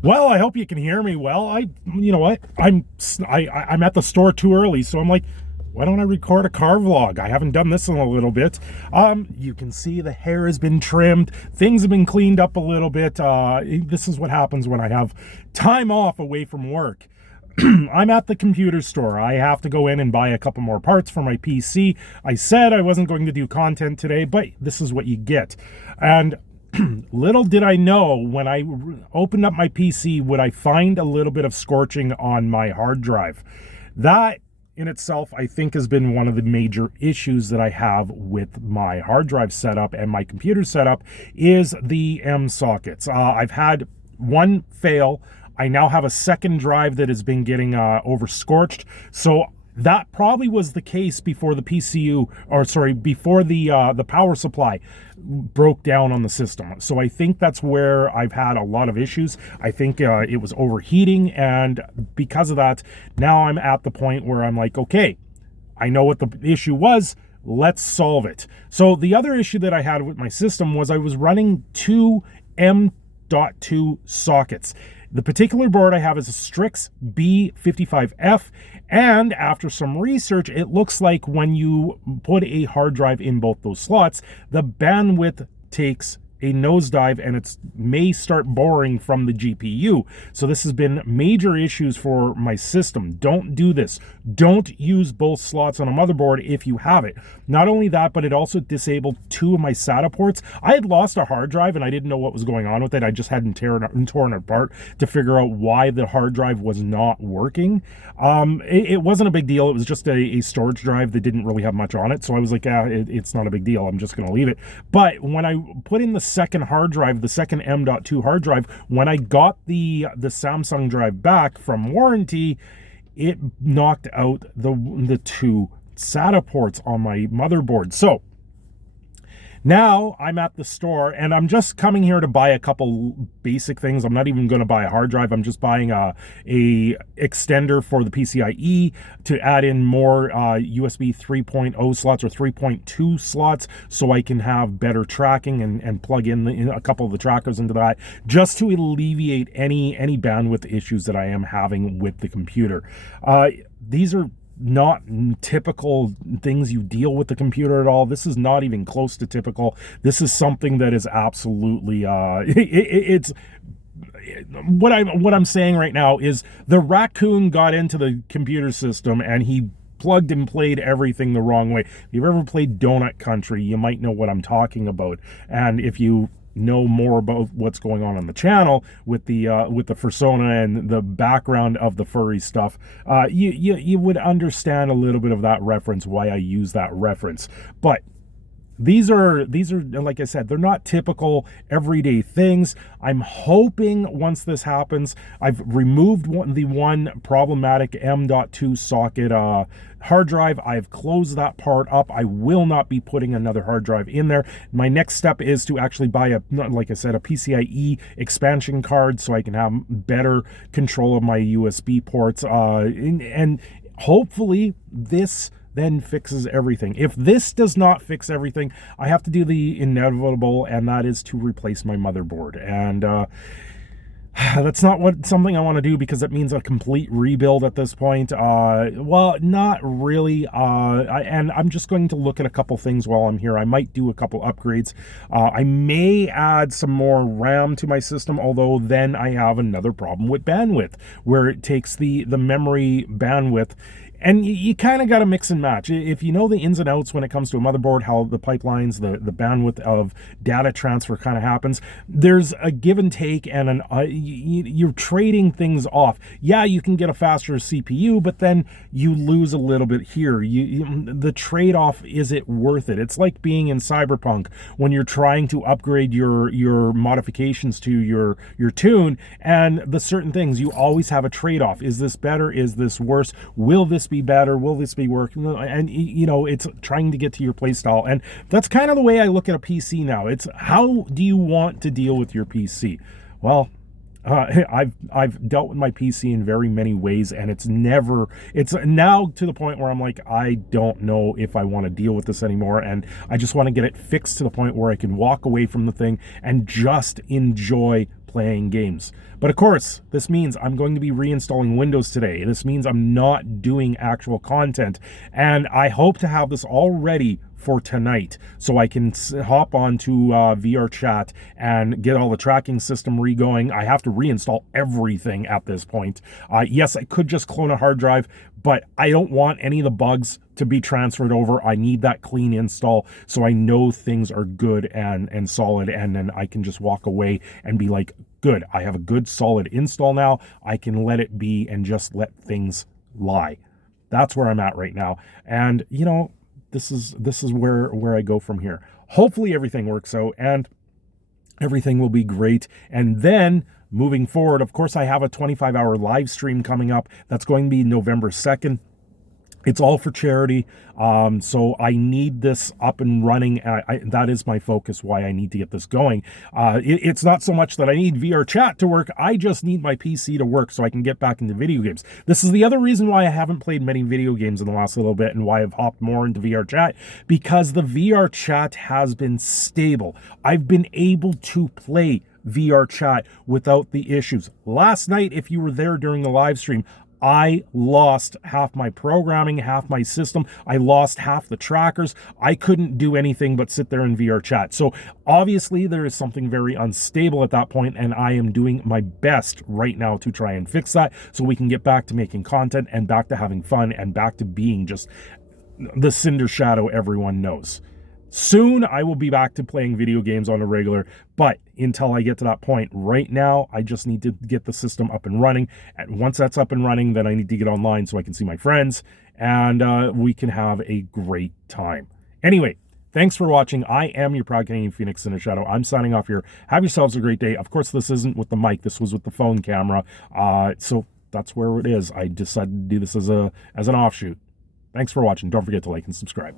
Well, I hope you can hear me well. You know what? I'm at the store too early, so I'm like, why don't I record a car vlog? I haven't done this in a little bit. You can see the hair has been trimmed, things have been cleaned up a little bit. This is what happens when I have time off away from work. I'm at the computer store. I have to go in and buy a couple more parts for my PC. I said I wasn't going to do content today, but this is what you get. And little did I know, when I opened up my PC, would I find a little bit of scorching on my hard drive. That in itself, I think, has been one of the major issues that I have with my hard drive setup and my computer setup is the M sockets. I've had one fail. I now have a second drive that has been getting over scorched. So that probably was the case before the before the power supply broke down on the system. So I think that's where I've had a lot of issues. I think it was overheating, and because of that, now I'm at the point where I'm like, okay, I know what the issue was. Let's solve it. So the other issue that I had with my system was I was running two M.2 sockets. The particular board I have is a Strix B55F, and after some research, it looks like when you put a hard drive in both those slots, the bandwidth takes a nosedive and it may start boring from the GPU. So this has been major issues for my system. Don't do this. Don't use both slots on a motherboard if you have it. Not only that, but it also disabled two of my SATA ports. I had lost a hard drive and I didn't know what was going on with it. I just hadn't torn it apart to figure out why the hard drive was not working. It wasn't a big deal. It was just a storage drive that didn't really have much on it. So I was like, it's not a big deal. I'm just going to leave it. But when I put in the second hard drive, the second M.2 hard drive, when I got the Samsung drive back from warranty, it knocked out the two SATA ports on my motherboard. So now I'm at the store and I'm just coming here to buy a couple basic things. I'm not even going to buy a hard drive. I'm just buying a extender for the PCIe to add in more USB 3.0 slots or 3.2 slots so I can have better tracking and plug in a couple of the trackers into that, just to alleviate any bandwidth issues that I am having with the computer. These are not typical things you deal with the computer at all. This is not even close to typical. This is something that is absolutely it's what I'm saying right now is the raccoon got into the computer system and he plugged and played everything the wrong way. If you've ever played Donut Country, you might know what I'm talking about. And if you know more about what's going on the channel with the fursona and the background of the furry stuff, you would understand a little bit of that reference, why I use that reference. But these are, like I said, they're not typical everyday things. I'm hoping once this happens, I've removed the one problematic M.2 socket hard drive. I've closed that part up. I will not be putting another hard drive in there. My next step is to actually buy like I said, a PCIe expansion card so I can have better control of my USB ports. And hopefully this then fixes everything. If this does not fix everything, I have to do the inevitable, and that is to replace my motherboard. And that's not something I want to do, because it means a complete rebuild at this point. Well, not really. And I'm just going to look at a couple things while I'm here. I might do a couple upgrades. I may add some more RAM to my system, although then I have another problem with bandwidth, where it takes the memory bandwidth. And you kind of got to mix and match. If you know the ins and outs when it comes to a motherboard, how the pipelines, the bandwidth of data transfer kind of happens, there's a give and take, and you're trading things off. Yeah, you can get a faster CPU, but then you lose a little bit here. The trade-off, is it worth it? It's like being in Cyberpunk when you're trying to upgrade your modifications to your tune, and the certain things, you always have a trade-off. Is this better? Is this worse? Will this be better? Will this be working? And it's trying to get to your play style. And that's kind of the way I look at a PC now. It's, how do you want to deal with your PC? Well, I've dealt with my PC in very many ways, and it's now to the point where I'm like, I don't know if I want to deal with this anymore, and I just want to get it fixed to the point where I can walk away from the thing and just enjoy playing games. But of course, this means I'm going to be reinstalling Windows today. This means I'm not doing actual content. And I hope to have this all ready for tonight so I can hop on to VRChat and get all the tracking system re-going. I have to reinstall everything at this point. Yes, I could just clone a hard drive, but I don't want any of the bugs to be transferred over. I need that clean install so I know things are good and solid, and then I can just walk away and be like, good, I have a good solid install now. I can let it be and just let things lie. That's where I'm at right now. And you know, this is where I go from here. Hopefully everything works out and everything will be great. And then moving forward, of course, I have a 25-hour live stream coming up. That's going to be November 2nd. It's all for charity, so I need this up and running. That is my focus, why I need to get this going. It's not so much that I need VRChat to work, I just need my PC to work so I can get back into video games. This is the other reason why I haven't played many video games in the last little bit and why I've hopped more into VRChat, because the VRChat has been stable. I've been able to play VRChat without the issues. Last night, if you were there during the live stream, I lost half my programming, half my system. I lost half the trackers. I couldn't do anything but sit there in VRChat. So obviously there is something very unstable at that point, and I am doing my best right now to try and fix that so we can get back to making content and back to having fun and back to being just the Cinder Shadow everyone knows. Soon I will be back to playing video games on a regular, but until I get to that point, right now I just need to get the system up and running. And once that's up and running, then I need to get online so I can see my friends and we can have a great time. Anyway, thanks for watching. I am your proud Canadian Phoenix Cinder Shadow. I'm signing off here. Have yourselves a great day. Of course, this isn't with the mic. This was with the phone camera. So that's where it is. I decided to do this as an offshoot. Thanks for watching. Don't forget to like and subscribe.